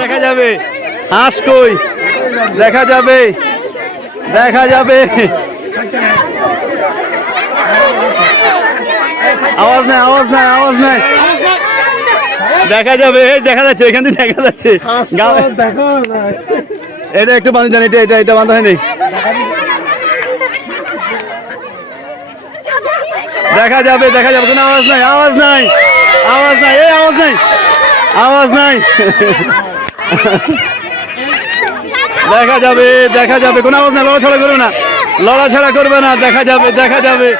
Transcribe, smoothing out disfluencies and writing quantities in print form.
দেখা যাবে হাঁস কই, দেখা যাবে, দেখা যাবে। আওয়াজ নাই, আওয়াজ নাই, আওয়াজ নাই। দেখা যাবে, দেখা যাচ্ছে, এখান থেকে দেখা যাচ্ছে। এটা একটু বাঁধা যান, এটা এটা এটা বাঁধা হয়নি। দেখা যাবে, দেখা যাবে, কোনো আওয়াজ নাই, আওয়াজ নাই, আওয়াজ নাই, এই আওয়াজ নাই, আওয়াজ নাই। দেখা যাবে, দেখা যাবে, কোনো আওয়াজ নাই, লড়াছড়া করবে না, লড়াছড়া করবে না, দেখা যাবে, দেখা যাবে।